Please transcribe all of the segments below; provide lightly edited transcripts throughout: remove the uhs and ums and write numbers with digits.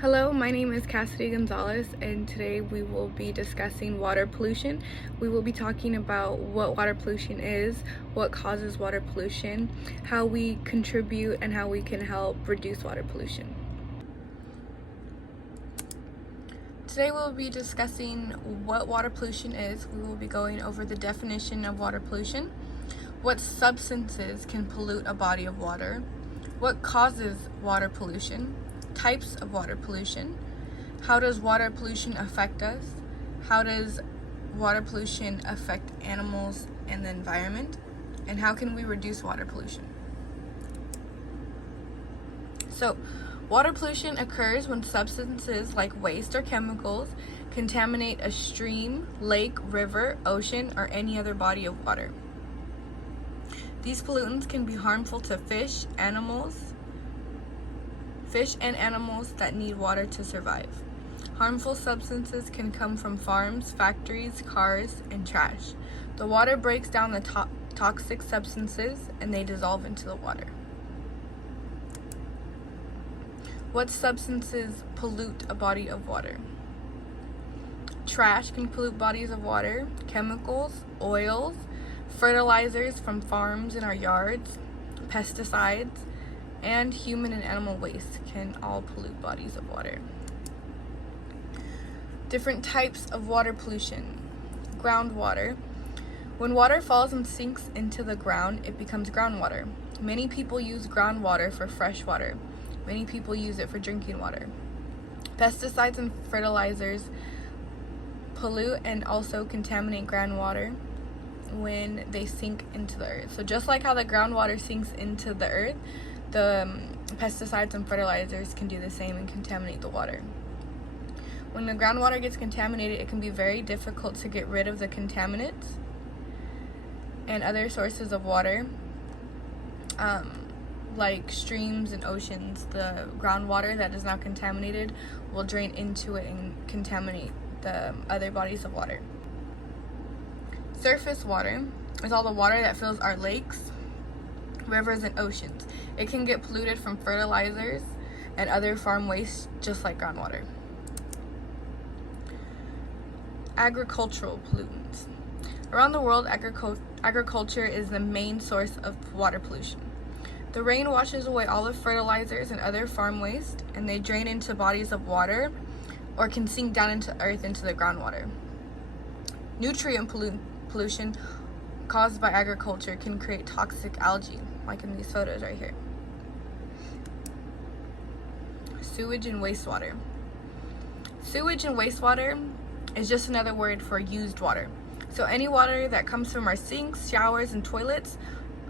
Hello, my name is Cassidy Gonzalez, and today we will be discussing water pollution. We will be talking about what water pollution is, what causes water pollution, how we contribute, and how we can help reduce water pollution. Today we'll be discussing what water pollution is. We will be going over the definition of water pollution, what substances can pollute a body of water, what causes water pollution, types of water pollution, how does water pollution affect us, how does water pollution affect animals and the environment, and how can we reduce water pollution. So, water pollution occurs when substances like waste or chemicals contaminate a stream, lake, river, ocean, or any other body of water. These pollutants can be harmful to fish and animals that need water to survive. Harmful substances can come from farms, factories, cars, and trash. The water breaks down the toxic substances and they dissolve into the water. What substances pollute a body of water? Trash can pollute bodies of water. Chemicals, oils, fertilizers from farms in our yards, pesticides, and human and animal waste can all pollute bodies of water. Different types of water pollution. Groundwater. When water falls and sinks into the ground, it becomes groundwater. Many people use groundwater for fresh water. Many people use it for drinking water. Pesticides and fertilizers pollute and also contaminate groundwater when they sink into the earth. So just like how the groundwater sinks into the earth, the pesticides and fertilizers can do the same and contaminate the water. When the groundwater gets contaminated, it can be very difficult to get rid of the contaminants and other sources of water, like streams and oceans. The groundwater that is not contaminated will drain into it and contaminate the other bodies of water. Surface water is all the water that fills our lakes, rivers, and oceans. It can get polluted from fertilizers and other farm waste, just like groundwater. Agricultural pollutants. Around the world, agriculture is the main source of water pollution. The rain washes away all the fertilizers and other farm waste, and they drain into bodies of water or can sink down into earth into the groundwater. Nutrient pollution caused by agriculture can create toxic algae, like in these photos right here. Sewage and wastewater. Sewage and wastewater is just another word for used water. So any water that comes from our sinks, showers, and toilets,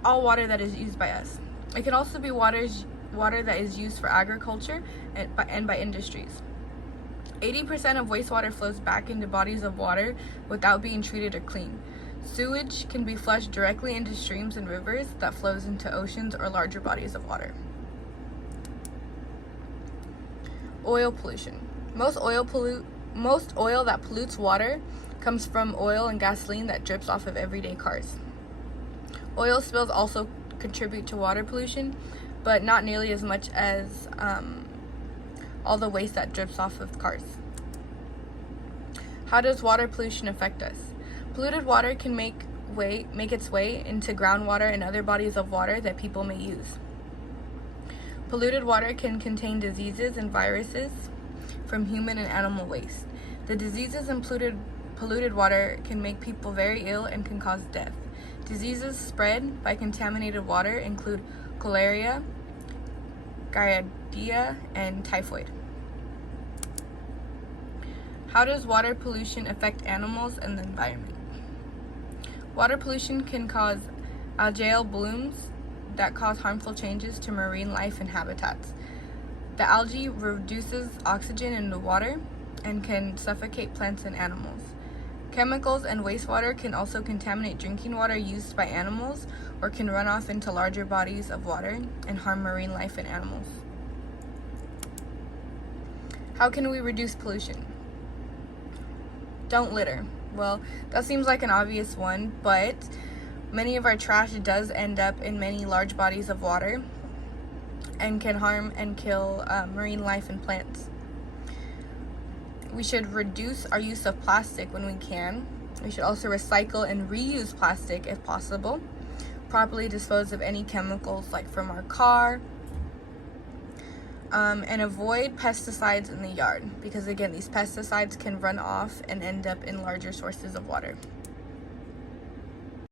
all water that is used by us. It can also be water that is used for agriculture and by industries. 80% of wastewater flows back into bodies of water without being treated or cleaned. Sewage can be flushed directly into streams and rivers that flows into oceans or larger bodies of water. Oil pollution. Most oil that pollutes water comes from oil and gasoline that drips off of everyday cars. Oil spills also contribute to water pollution, but not nearly as much as all the waste that drips off of cars. How does water pollution affect us? Polluted water can make its way into groundwater and other bodies of water that people may use. Polluted water can contain diseases and viruses from human and animal waste. The diseases in polluted water can make people very ill and can cause death. Diseases spread by contaminated water include cholera, giardia, and typhoid. How does water pollution affect animals and the environment? Water pollution can cause algal blooms that cause harmful changes to marine life and habitats. The algae reduces oxygen in the water and can suffocate plants and animals. Chemicals and wastewater can also contaminate drinking water used by animals or can run off into larger bodies of water and harm marine life and animals. How can we reduce pollution? Don't litter. Well, that seems like an obvious one, but many of our trash does end up in many large bodies of water and can harm and kill marine life and plants. We should reduce our use of plastic when we can. We should also recycle and reuse plastic if possible. Properly dispose of any chemicals like from our car. And avoid pesticides in the yard because, again, these pesticides can run off and end up in larger sources of water.